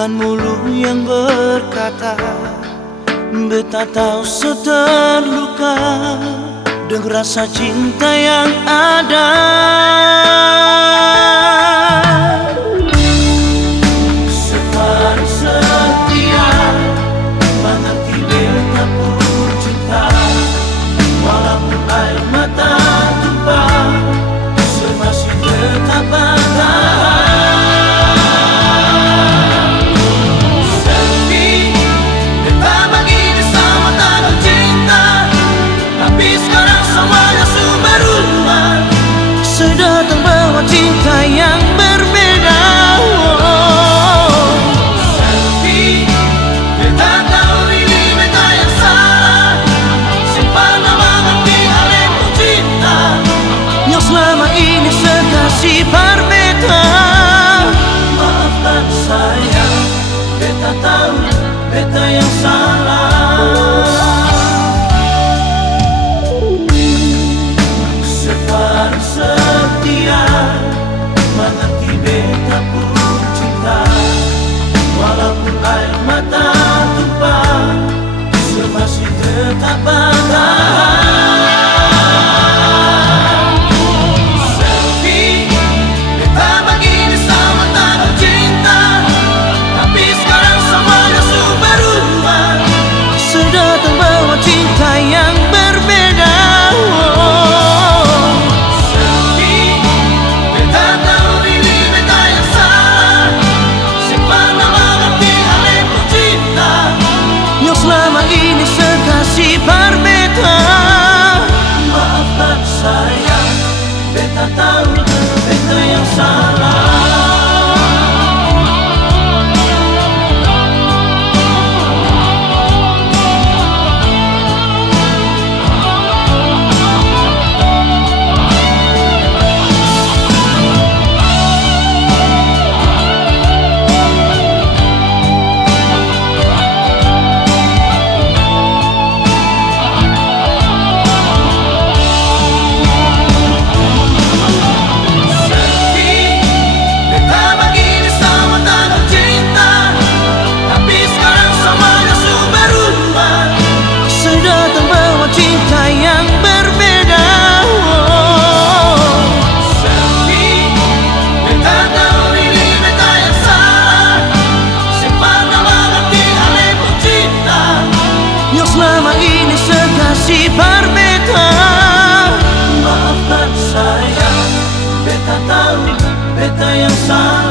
bukan mulut yang berkata. Beta tahu seterluka dengan rasa cinta yang ada. Separuh setia mengerti beta pun cinta, walaupun air mata tumpah masih tetap bertahan. Selvi, beta begini sama tanah cinta, tapi sekarang semuanya sudah berubah. Sedatang bawa cinta yang berbeda. Selvi, beta tahu ini beta yang salah, simpan mengerti alemu cinta yang selama ini sekasih berbeda. Maafkan saya, beta tahu beta yang salah. Separuh setia mengerti beta pun cinta, walaupun air mata tumpah masih tetap bertahan. Cinta yang berbeda. Selvi, beta tahu ini beta yang salah, simpan mengerti alemu cinta yang selama ini sekasih berbeda. Maafkan saya, beta tahu beta yang salah. Berbeda. Maafkan saya, beta tahu beta yang salah.